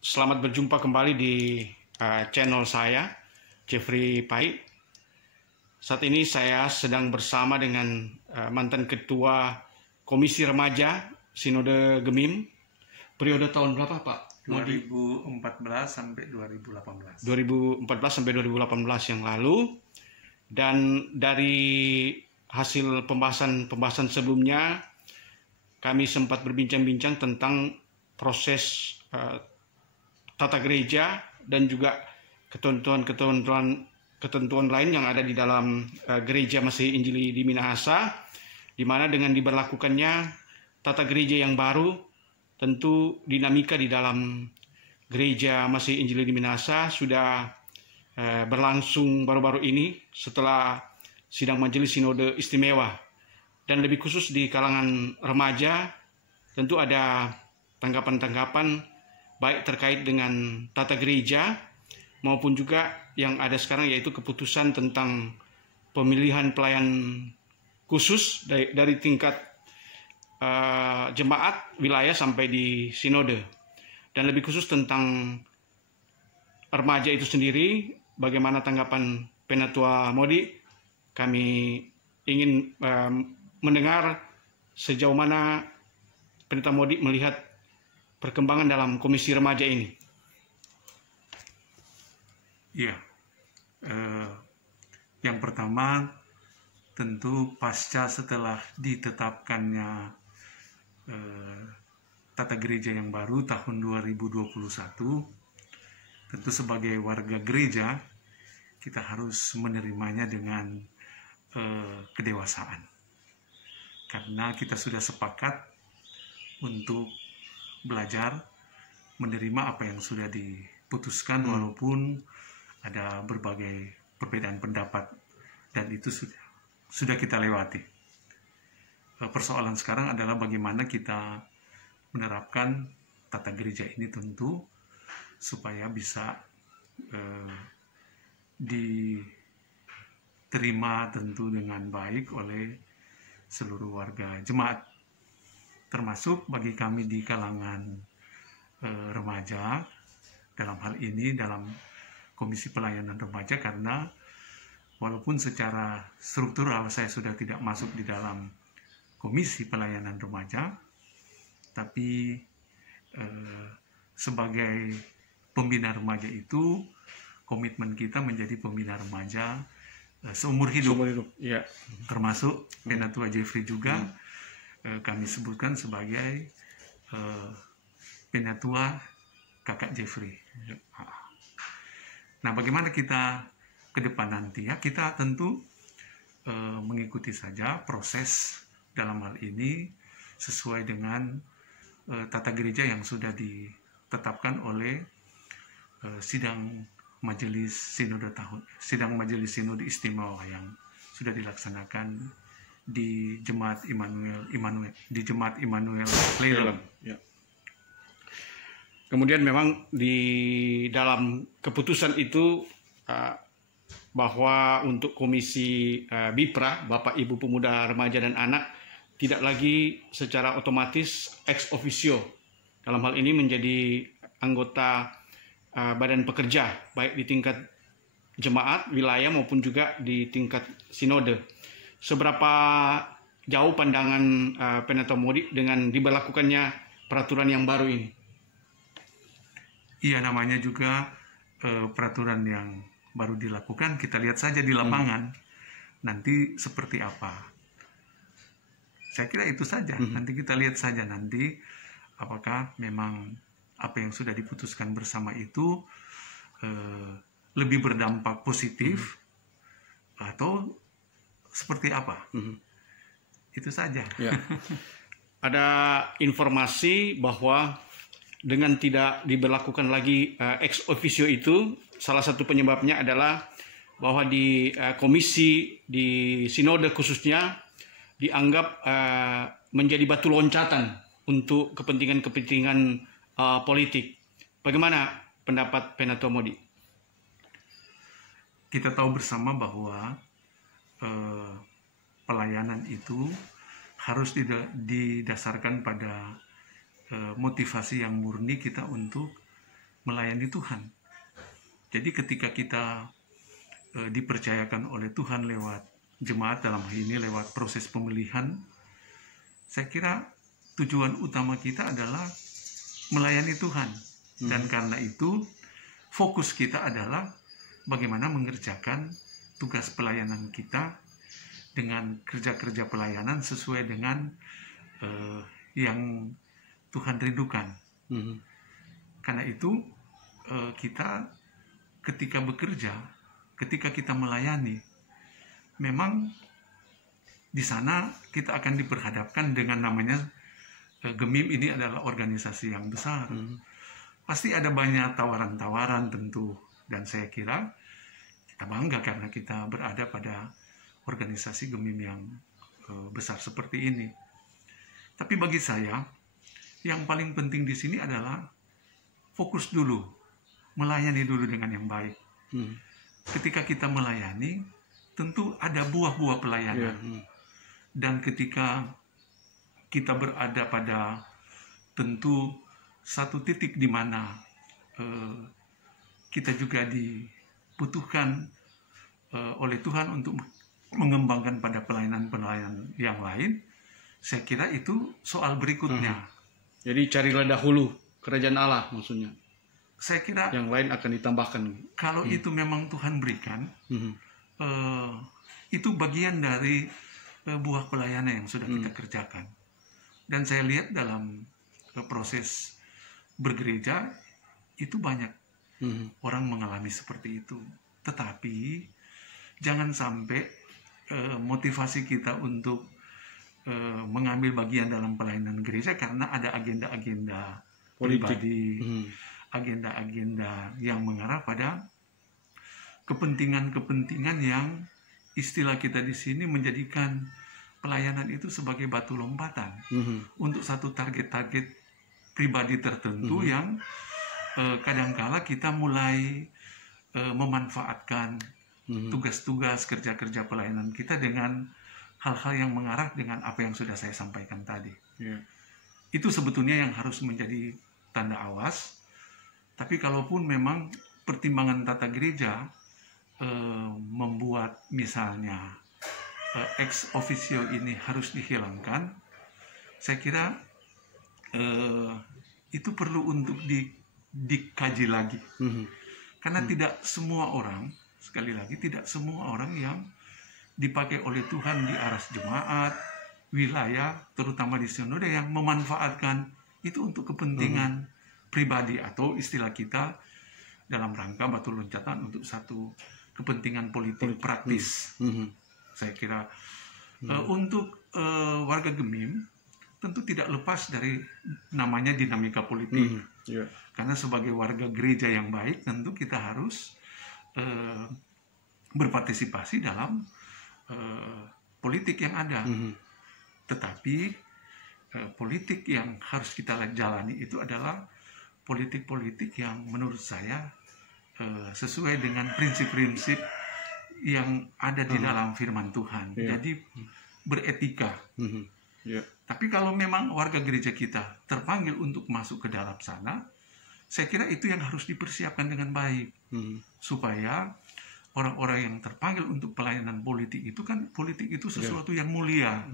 Selamat berjumpa kembali di channel saya, Jeffrey Pai. Saat ini saya sedang bersama dengan mantan Ketua Komisi Remaja Sinode Gemim. Periode tahun berapa, Pak? 2014 sampai 2018. 2014 sampai 2018 yang lalu. Dan dari hasil pembahasan sebelumnya, kami sempat berbincang-bincang tentang proses tata gereja dan juga ketentuan lain yang ada di dalam gereja Masih Injili di Minahasa, di mana dengan diberlakukannya tata gereja yang baru, tentu dinamika di dalam gereja Masih Injili di Minahasa sudah berlangsung baru-baru ini setelah sidang majelis sinode istimewa, dan lebih khusus di kalangan remaja tentu ada tanggapan-tanggapan baik terkait dengan tata gereja maupun juga yang ada sekarang, yaitu keputusan tentang pemilihan pelayan khusus dari tingkat jemaat, wilayah sampai di sinode. Dan lebih khusus tentang remaja itu sendiri, bagaimana tanggapan Penatua Modi? Kami ingin mendengar sejauh mana Pendeta Modi melihat perkembangan dalam komisi remaja ini. Iya, yang pertama tentu pasca setelah ditetapkannya tata gereja yang baru tahun 2021, tentu sebagai warga gereja kita harus menerimanya dengan kedewasaan, karena kita sudah sepakat untuk belajar menerima apa yang sudah diputuskan, walaupun ada berbagai perbedaan pendapat, dan itu sudah kita lewati. Persoalan sekarang adalah bagaimana kita menerapkan tata gereja ini, tentu supaya bisa diterima tentu dengan baik oleh seluruh warga jemaat, termasuk bagi kami di kalangan remaja dalam hal ini dalam Komisi Pelayanan Remaja, karena walaupun secara struktural saya sudah tidak masuk di dalam Komisi Pelayanan Remaja, tapi sebagai pembina remaja itu komitmen kita menjadi pembina remaja seumur hidup. Ya. Termasuk Penatua Jeffrey juga kami sebutkan sebagai Penatua Kakak Jeffrey. Nah, bagaimana kita ke depan nanti ya? Kita tentu mengikuti saja proses dalam hal ini sesuai dengan tata gereja yang sudah ditetapkan oleh sidang majelis sinode sinode istimewa yang sudah dilaksanakan di Jemaat Immanuel Leilem. Ya. Kemudian memang di dalam keputusan itu bahwa untuk Komisi BIPRA, Bapak Ibu Pemuda Remaja dan Anak, tidak lagi secara otomatis ex officio dalam hal ini menjadi anggota badan pekerja, baik di tingkat jemaat, wilayah maupun juga di tingkat sinode. Seberapa jauh pandangan Pendeta Modi dengan diberlakukannya peraturan yang baru ini? Iya, namanya juga peraturan yang baru dilakukan, kita lihat saja di lapangan nanti seperti apa. Saya kira itu saja, nanti kita lihat saja nanti apakah memang apa yang sudah diputuskan bersama itu lebih berdampak positif atau seperti apa. Itu saja. Ya. Ada informasi bahwa dengan tidak diberlakukan lagi ex officio itu, salah satu penyebabnya adalah bahwa di komisi, di sinode khususnya, dianggap menjadi batu loncatan untuk kepentingan-kepentingan politik. Bagaimana pendapat Penatua Modi? Kita tahu bersama bahwa pelayanan itu harus didasarkan pada motivasi yang murni kita untuk melayani Tuhan. Jadi ketika kita dipercayakan oleh Tuhan lewat jemaat, dalam hal ini lewat proses pemilihan, saya kira tujuan utama kita adalah melayani Tuhan. Dan karena itu fokus kita adalah bagaimana mengerjakan tugas pelayanan kita dengan kerja-kerja pelayanan sesuai dengan yang Tuhan rindukan. Karena itu kita ketika bekerja, ketika kita melayani, memang di sana kita akan diperhadapkan dengan namanya GEMIM. Ini adalah organisasi yang besar. Pasti ada banyak tawaran-tawaran tentu, dan saya kira kita bangga karena kita berada pada organisasi GEMIM yang besar seperti ini. Tapi bagi saya, yang paling penting di sini adalah fokus dulu, melayani dulu dengan yang baik. Ketika kita melayani, tentu ada buah-buah pelayanan. Dan ketika kita berada pada tentu satu titik di mana kita juga dibutuhkan oleh Tuhan untuk mengembangkan pada pelayanan-pelayanan yang lain, saya kira itu soal berikutnya. Jadi carilah dahulu kerajaan Allah, maksudnya. Saya kira yang lain akan ditambahkan. Kalau itu memang Tuhan berikan, itu bagian dari buah pelayanan yang sudah kita kerjakan. Dan saya lihat dalam proses bergereja itu banyak orang mengalami seperti itu. Tetapi jangan sampai motivasi kita untuk mengambil bagian dalam pelayanan gereja karena ada agenda-agenda pribadi, agenda-agenda yang mengarah pada kepentingan-kepentingan yang istilah kita di sini menjadikan pelayanan itu sebagai batu lompatan untuk satu target-target pribadi tertentu yang kadangkala kita mulai memanfaatkan tugas-tugas kerja-kerja pelayanan kita dengan hal-hal yang mengarah dengan apa yang sudah saya sampaikan tadi. Itu sebetulnya yang harus menjadi tanda awas. Tapi kalaupun memang pertimbangan tata gereja membuat misalnya ex officio ini harus dihilangkan, saya kira itu perlu untuk dikaji lagi. Karena tidak semua orang, sekali lagi, tidak semua orang yang dipakai oleh Tuhan di aras jemaat, wilayah, terutama di sinode yang memanfaatkan itu untuk kepentingan pribadi atau istilah kita dalam rangka batu loncatan untuk satu kepentingan politik praktis. Saya kira untuk warga GEMIM tentu tidak lepas dari namanya dinamika politik. Karena sebagai warga gereja yang baik tentu kita harus berpartisipasi dalam politik yang ada. Tetapi politik yang harus kita jalani itu adalah politik-politik yang menurut saya sesuai dengan prinsip-prinsip yang ada di dalam firman Tuhan. Jadi beretika. Tapi kalau memang warga gereja kita terpanggil untuk masuk ke dalam sana, saya kira itu yang harus dipersiapkan dengan baik. Supaya orang-orang yang terpanggil untuk pelayanan politik itu kan, politik itu sesuatu yang mulia.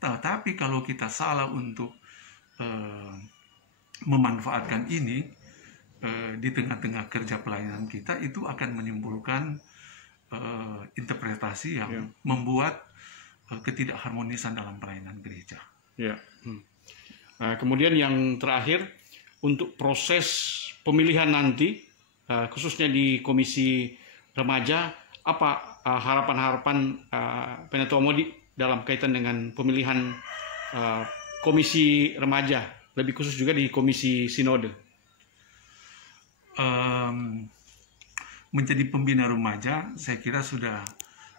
Tapi kalau kita salah untuk memanfaatkan ini di tengah-tengah kerja pelayanan kita, itu akan menimbulkan interpretasi yang membuat ketidakharmonisan dalam pelayanan gereja. Kemudian yang terakhir, untuk proses pemilihan nanti, khususnya di Komisi Remaja, apa harapan-harapan Pendeta Modi dalam kaitan dengan pemilihan Komisi Remaja, lebih khusus juga di Komisi Sinode? Menjadi pembina remaja, saya kira sudah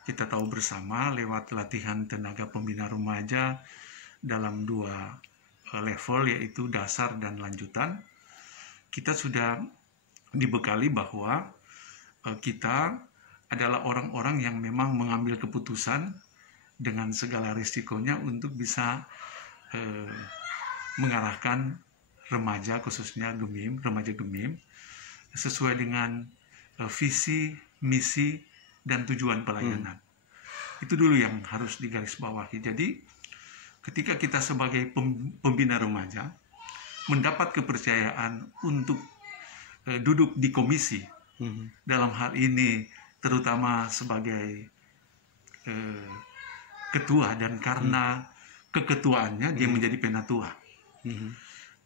kita tahu bersama lewat latihan tenaga pembina remaja dalam 2 level, yaitu dasar dan lanjutan. Kita sudah dibekali bahwa kita adalah orang-orang yang memang mengambil keputusan dengan segala risikonya untuk bisa mengarahkan remaja, khususnya remaja Gemim, sesuai dengan visi, misi, dan tujuan pelayanan. Itu dulu yang harus digarisbawahi. Jadi ketika kita sebagai pembina remaja mendapat kepercayaan untuk duduk di komisi, dalam hal ini terutama sebagai ketua, dan karena keketuaannya dia menjadi penatua.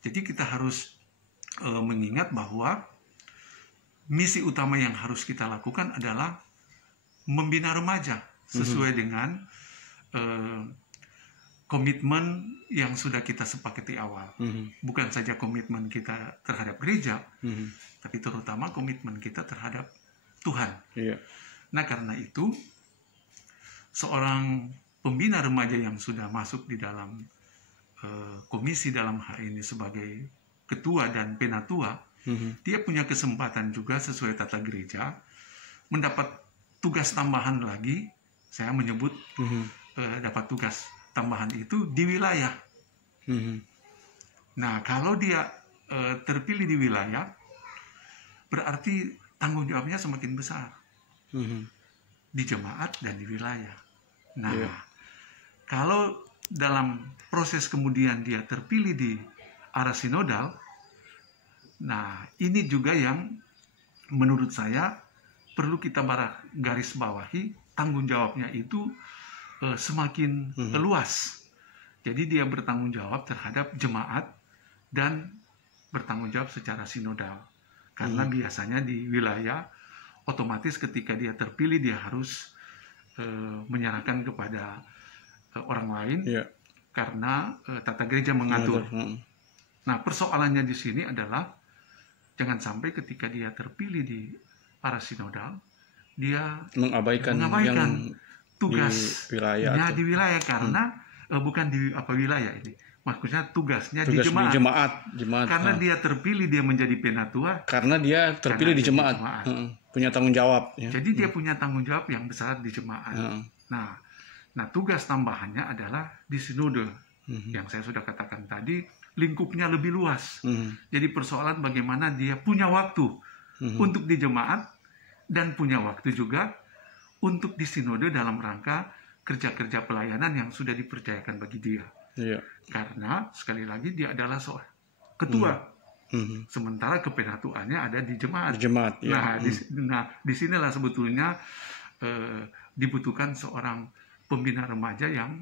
Jadi kita harus mengingat bahwa misi utama yang harus kita lakukan adalah membina remaja sesuai dengan komitmen yang sudah kita sepakati awal. Bukan saja komitmen kita terhadap gereja, tapi terutama komitmen kita terhadap Tuhan. Nah, karena itu seorang pembina remaja yang sudah masuk di dalam komisi dalam hal ini sebagai ketua dan penatua, dia punya kesempatan juga sesuai tata gereja mendapat tugas tambahan lagi. Saya menyebut dapat tugas tambahan itu di wilayah. Nah, kalau dia terpilih di wilayah, berarti tanggung jawabnya semakin besar di jemaat dan di wilayah. Nah, kalau dalam proses kemudian dia terpilih di arah sinodal, nah ini juga yang menurut saya perlu kita garis bawahi. Tanggung jawabnya itu semakin luas. Jadi dia bertanggung jawab terhadap jemaat dan bertanggung jawab secara sinodal. Karena biasanya di wilayah otomatis ketika dia terpilih dia harus menyerahkan kepada orang lain, karena tata gereja mengatur. Nah, persoalannya di sini adalah jangan sampai ketika dia terpilih di arah sinodal dia mengabaikan yang tugasnya di wilayah karena bukan di wilayah ini, maksudnya tugasnya di jemaat. Karena dia terpilih dia menjadi penatua, karena dia terpilih di jemaat. Punya tanggung jawab ya. Jadi dia punya tanggung jawab yang besar di jemaat. Nah, tugas tambahannya adalah di sinode yang saya sudah katakan tadi, lingkupnya lebih luas. Jadi persoalan bagaimana dia punya waktu untuk di jemaat dan punya waktu juga untuk di sinode dalam rangka kerja-kerja pelayanan yang sudah dipercayakan bagi dia. Karena sekali lagi dia adalah seorang ketua, sementara kepenatuannya ada di jemaat. Nah, disinilah sebetulnya dibutuhkan seorang pembina remaja yang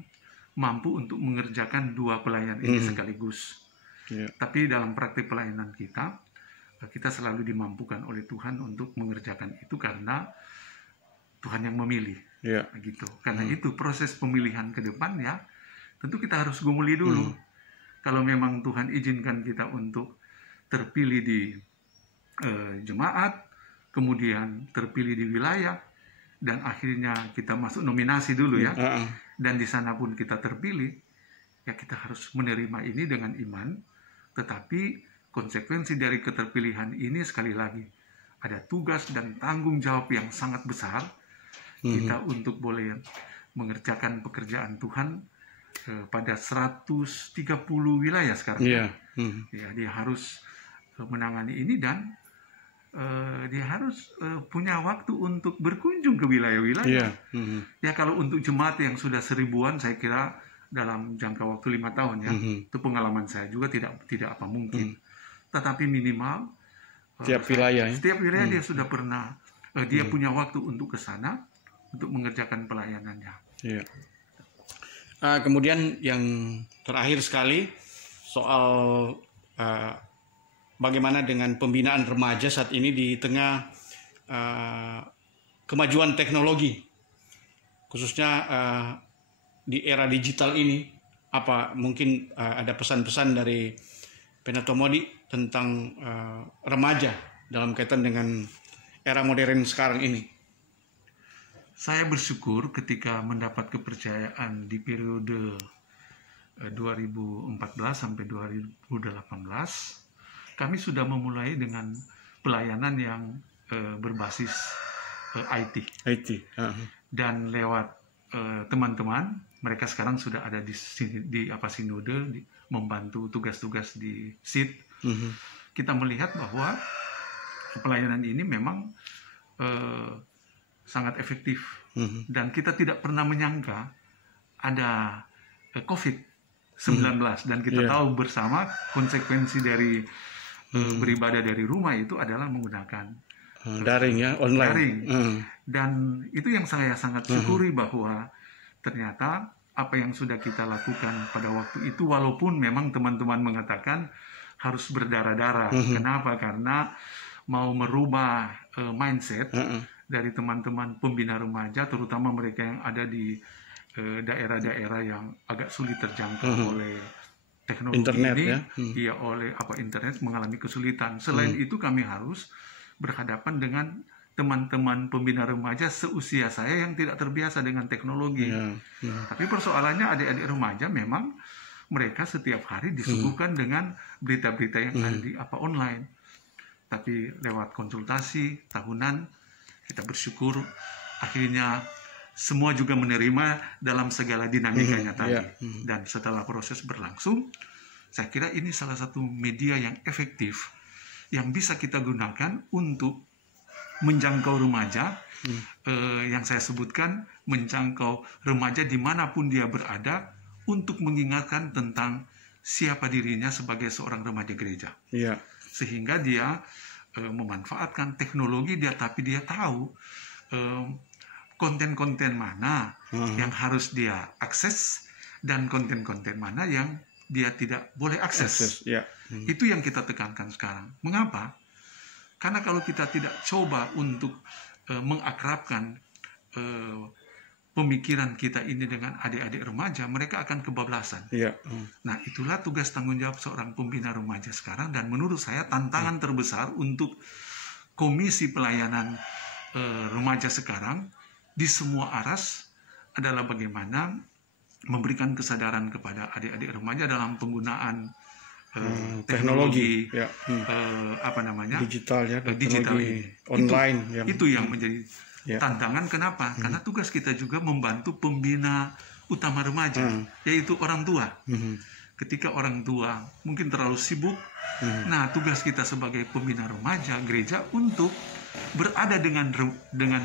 mampu untuk mengerjakan dua pelayan ini sekaligus. Tapi dalam praktik pelayanan kita selalu dimampukan oleh Tuhan untuk mengerjakan itu karena Tuhan yang memilih. Gitu. Karena itu proses pemilihan ke depan ya tentu kita harus gumuli dulu. Kalau memang Tuhan izinkan kita untuk terpilih di jemaat, kemudian terpilih di wilayah, dan akhirnya kita masuk nominasi dulu ya, dan di sana pun kita terpilih, ya kita harus menerima ini dengan iman. Tetapi konsekuensi dari keterpilihan ini sekali lagi ada tugas dan tanggung jawab yang sangat besar kita untuk boleh mengerjakan pekerjaan Tuhan pada 130 wilayah sekarang. Ya, dia harus menangani ini dan dia harus punya waktu untuk berkunjung ke wilayah-wilayah. Ya, kalau untuk jemaat yang sudah 1000-an saya kira dalam jangka waktu 5 tahun ya, itu pengalaman saya juga tidak apa mungkin. Tetapi minimal setiap wilayah dia sudah pernah dia punya waktu untuk ke sana untuk mengerjakan pelayanannya. Kemudian yang terakhir sekali soal bagaimana dengan pembinaan remaja saat ini di tengah kemajuan teknologi, khususnya di era digital ini. Apa mungkin ada pesan-pesan dari Penatua Modi tentang remaja dalam kaitan dengan era modern sekarang ini? Saya bersyukur ketika mendapat kepercayaan di periode 2014 sampai 2018, kami sudah memulai dengan pelayanan yang berbasis IT. Dan lewat teman-teman, mereka sekarang sudah ada di sinode, membantu tugas-tugas di SID, kita melihat bahwa pelayanan ini memang sangat efektif, dan kita tidak pernah menyangka ada COVID-19, dan kita tahu bersama konsekuensi dari beribadah dari rumah itu adalah menggunakan daring ya, online. Daring. Dan itu yang saya sangat syukuri bahwa ternyata apa yang sudah kita lakukan pada waktu itu, walaupun memang teman-teman mengatakan harus berdarah-darah. Kenapa? Karena mau merubah mindset dari teman-teman pembina remaja, terutama mereka yang ada di daerah-daerah yang agak sulit terjangkau oleh teknologi internet, ini, ya? oleh internet mengalami kesulitan. Selain itu kami harus berhadapan dengan teman-teman pembina remaja seusia saya yang tidak terbiasa dengan teknologi. Tapi persoalannya adik-adik remaja memang mereka setiap hari disuguhkan dengan berita-berita yang ada di online. Tapi lewat konsultasi tahunan kita bersyukur akhirnya semua juga menerima dalam segala dinamikanya tadi. Dan setelah proses berlangsung, saya kira ini salah satu media yang efektif yang bisa kita gunakan untuk menjangkau remaja, yang saya sebutkan, menjangkau remaja dimanapun dia berada, untuk mengingatkan tentang siapa dirinya sebagai seorang remaja gereja. Sehingga dia memanfaatkan teknologi dia, tapi dia tahu konten-konten mana yang harus dia akses dan konten-konten mana yang dia tidak boleh akses. Itu yang kita tekankan sekarang. Mengapa? Karena kalau kita tidak coba untuk mengakrabkan pemikiran kita ini dengan adik-adik remaja, mereka akan kebablasan. Nah, itulah tugas tanggung jawab seorang pembina remaja sekarang, dan menurut saya tantangan terbesar untuk komisi pelayanan remaja sekarang di semua aras adalah bagaimana memberikan kesadaran kepada adik-adik remaja dalam penggunaan teknologi, digital ya, digital ini. Online itu yang menjadi tantangan. Kenapa? Karena tugas kita juga membantu pembina utama remaja, yaitu orang tua. Ketika orang tua mungkin terlalu sibuk, nah tugas kita sebagai pembina remaja gereja untuk berada dengan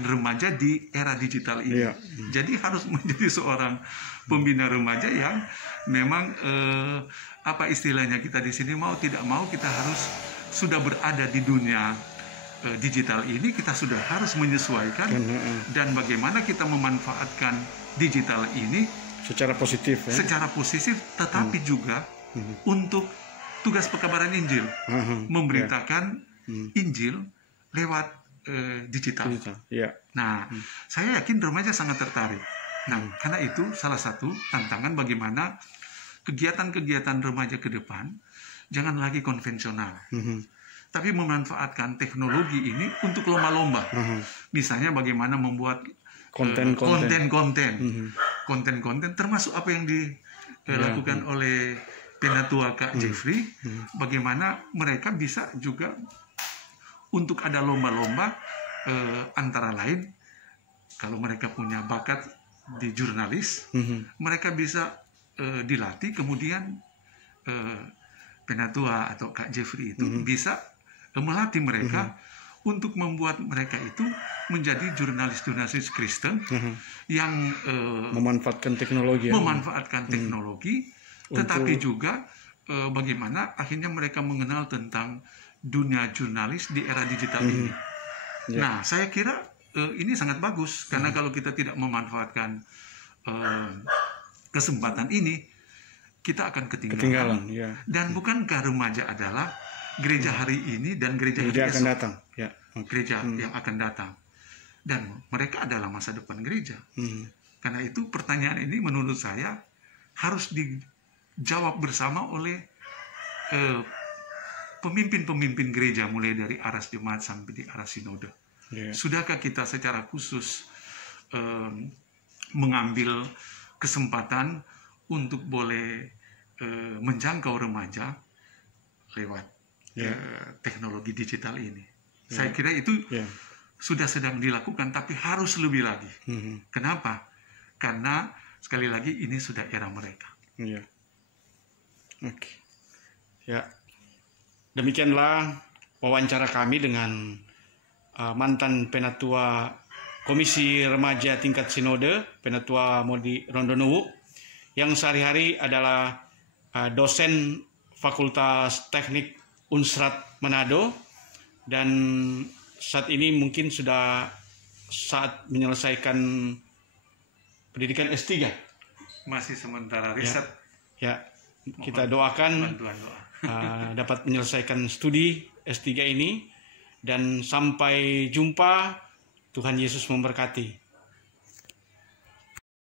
remaja di era digital ini. Jadi harus menjadi seorang pembina remaja yang memang apa istilahnya kita di sini, mau tidak mau kita harus sudah berada di dunia digital ini, kita sudah harus menyesuaikan dan bagaimana kita memanfaatkan digital ini secara positif, secara positif, tetapi juga untuk tugas pekabaran Injil, memberitakan Injil lewat digital. Nah, saya yakin remaja sangat tertarik. Nah, karena itu salah satu tantangan bagaimana kegiatan-kegiatan remaja ke depan jangan lagi konvensional, tapi memanfaatkan teknologi ini untuk lomba-lomba. Misalnya bagaimana membuat konten-konten, termasuk apa yang dilakukan oleh Penatua Kak Jeffrey, bagaimana mereka bisa juga untuk ada lomba-lomba, antara lain kalau mereka punya bakat di jurnalis, mereka bisa dilatih, kemudian Penatua atau Kak Jeffrey itu bisa melatih mereka untuk membuat mereka itu menjadi jurnalis-jurnalis Kristen yang memanfaatkan teknologi, tetapi juga bagaimana akhirnya mereka mengenal tentang dunia jurnalis di era digital ini. Nah, saya kira ini sangat bagus, karena kalau kita tidak memanfaatkan kesempatan ini, kita akan ketinggalan. Dan bukankah remaja adalah gereja hari ini dan gereja hari akan esok? datang. Gereja yang akan datang. Dan mereka adalah masa depan gereja. Karena itu pertanyaan ini menurut saya harus dijawab bersama oleh pemimpin-pemimpin gereja, mulai dari aras jemaat sampai di aras sinode. Sudahkah kita secara khusus mengambil kesempatan untuk boleh menjangkau remaja lewat teknologi digital ini? Saya kira itu sudah sedang dilakukan, tapi harus lebih lagi. Kenapa? Karena sekali lagi ini sudah era mereka. demikianlah wawancara kami dengan mantan Penatua Komisi Remaja Tingkat Sinode, Penatua Modi Rondonuwu, yang sehari-hari adalah dosen Fakultas Teknik Unsrat Manado, dan saat ini mungkin sudah saat menyelesaikan pendidikan S3. Masih sementara riset. Ya, kita doakan Bantuan doa. dapat menyelesaikan studi S3 ini, dan sampai jumpa. Tuhan Yesus memberkati.